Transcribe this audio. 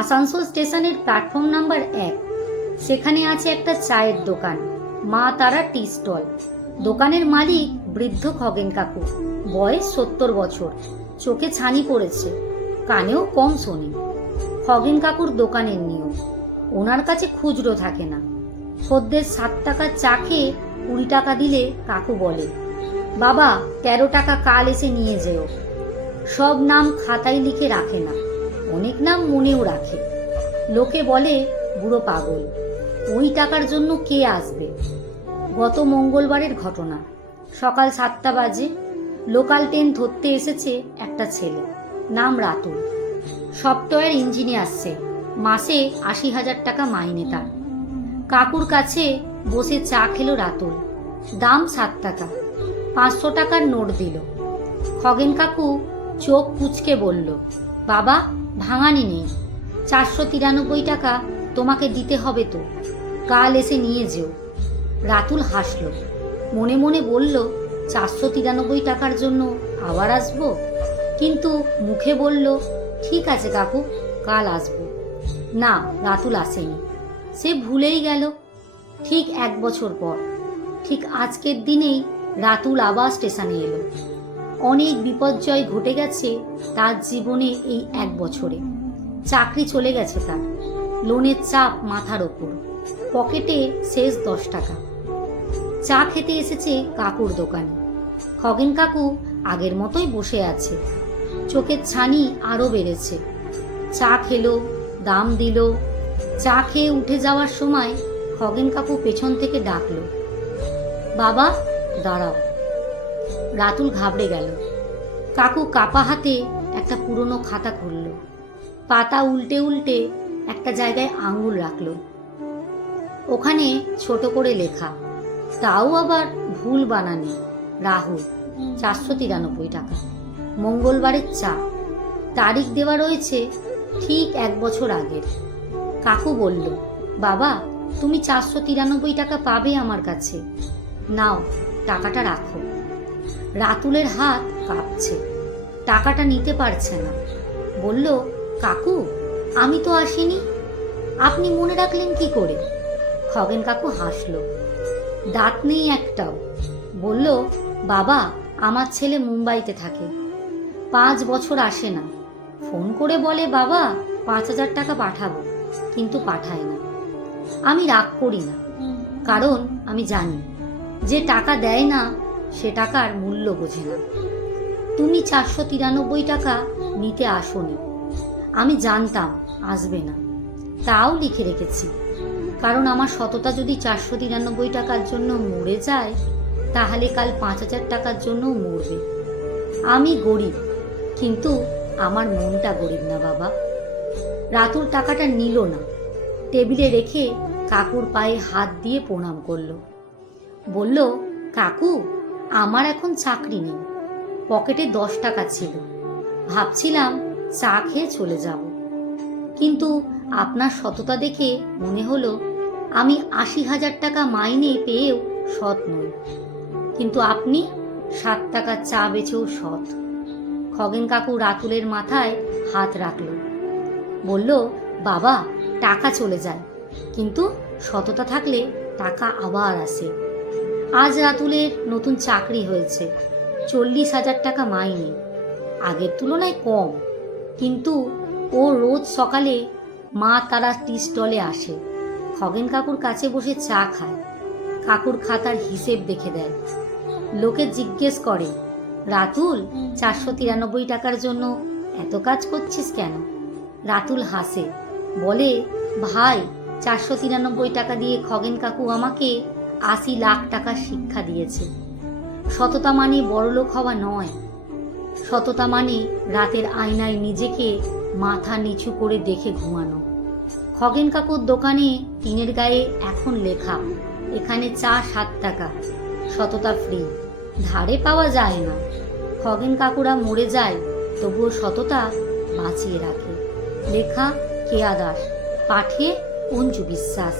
আসানসোল স্টেশনের platform number 1, সেখানে আছে একটা চায়ের দোকান, মা তারা টি স্টল। দোকানের মালিক বৃদ্ধ খগেন কাকু, বয়স 70 বছর, চোখে ছানি পড়েছে, কানেও কম শোনে। খগেন কাকুর দোকানের নিয়ম, ওনার কাছে খুচরো থাকে না। খদ্দের 7 টাকার চা খেয়ে 20 টাকা দিলে কাকু বলে, বাবা 13 টাকা কাল এসে নিয়ে যেও। সব নাম খাতায় লিখে রাখে না, অনেক নাম মনেও রাখে। লোকে বলে বুড়ো পাগল, ওই টাকার জন্য কে আসবে। গত মঙ্গলবারের ঘটনা, সকাল 7টা বাজে লোকাল ট্রেন ধরতে এসেছে একটা ছেলে, নাম রাতুল। সফটওয়্যার ইঞ্জিনিয়ার সে, মাসে 80,000 টাকা মাইনে তার। কাকুর কাছে বসে চা খেলো রাতুল, দাম 7 টাকা। 500 টাকার নোট দিল। খগেন কাকু চোখ কুঁচকে বলল, বাবা ভাঙানি নেই, 493 টাকা তোমাকে দিতে হবে তো, কাল এসে নিয়ে যেও। রাতুল হাসল, মনে মনে বলল 493 টাকার জন্য আবার আসবো, কিন্তু মুখে বলল ঠিক আছে কাকু, কাল আসবো। না, রাতুল আসেনি, সে ভুলেই গেল। ঠিক 1 বছর পর, ঠিক আজকের দিনেই রাতুল আবার স্টেশনে এলো। অনেক বিপর্যয় ঘটে গেছে তার জীবনে এই 1 বছরে। চাকরি চলে গেছে তার, লোনের চাপ মাথার ওপর, পকেটে শেষ 10 টাকা। চা খেতে এসেছে কাকুর দোকানে। খগেন কাকু আগের মতোই বসে আছে, চোখের ছানি আরও বেড়েছে। চা খেলো, দাম দিল। চা খেয়ে উঠে যাওয়ার সময় খগেন কাকু পেছন থেকে ডাকলো, বাবা দাঁড়াও। রাতুল ঘাবড়ে গেল। কাকু কাপা হাতে একটা পুরনো খাতা খুলল, পাতা উল্টে উল্টে একটা জায়গায় আঙুল রাখলো। ওখানে ছোট করে লেখা, তাও আবার ভুল বানানে, রাহুল, 493 টাকা, মঙ্গলবারের চা। তারিখ দেওয়া রয়েছে ঠিক 1 বছর আগের। কাকু বলল, বাবা তুমি 493 টাকা পাবে আমার কাছে, নাও টাকাটা রাখো। রাতুলের হাত কাঁপছে, টাকাটা নিতে পারছে না। বলল, কাকু আমি তো আসিনি, আপনি মনে রাখলেন কি করে? খগেন কাকু হাসল, দাঁত নেই একটাও। বলল, বাবা আমার ছেলে মুম্বাইতে থাকে, 5 বছর আসে না। ফোন করে বলে বাবা 5,000 টাকা পাঠাবো, কিন্তু পাঠায় না। আমি রাগ করি না, কারণ আমি জানি যে টাকা দেয় না সে টাকার মূল্য বোঝে না। তুমি 493 টাকা নিতে আসোনি, আমি জানতাম আসবে না, তাও লিখে রেখেছি, কারণ আমার সততা যদি 493 টাকার জন্য মরে যায়, তাহলে কাল 5,000 টাকার জন্যও মরবে। আমি গরিব, কিন্তু আমার মনটা গরিব না বাবা। রাতুল টাকাটা নিল না, টেবিলে রেখে কাকুর পায়ে হাত দিয়ে প্রণাম করল। বলল, কাকু আমার এখন চাকরি নেই, পকেটে 10 টাকা ছিল, ভাবছিলাম চা খেয়ে চলে যাব, কিন্তু আপনার সততা দেখে মনে হলো আমি 80,000 টাকা মাইনে পেয়েও সৎ নই, কিন্তু আপনি 7 টাকার চা বেচেও সৎ। খগেন কাকু রাতুলের মাথায় হাত রাখল, বলল, বাবা টাকা চলে যায়, কিন্তু সততা থাকলে টাকা আবার আসে। আজ রাতুলের নতুন চাকরি হয়েছে, 40,000 টাকা মাইনে, আগের তুলনায় কম, কিন্তু ও রোজ সকালে মা তারা টি স্টলে আসে, খগেন কাকুর কাছে বসে চা খায়, কাকুর খাতার হিসেব দেখে দেয়। লোকে জিজ্ঞেস করে, রাতুল 493 টাকার জন্য এত কাজ করছিস কেন? রাতুল হাসে, বলে, ভাই 493 টাকা দিয়ে খগেন কাকু আমাকে 80 লাখ টাকার শিক্ষা দিয়েছে। সততা মানে বড়লোক হওয়া নয়, সততা মানে রাতের আয়নায় নিজেকে মাথা নিচু করে দেখে ঘুমানো। খগেন কাকুর দোকানে টিনের গায়ে এখন লেখা, এখানে চা 7 টাকা, সততা ফ্রি, ধারে পাওয়া যায় না। খগেন কাকুরা মরে যায়, তবুও সততা বাঁচিয়ে রাখে। লেখা কেয়া দাস, পাঠে অঞ্জু বিশ্বাস।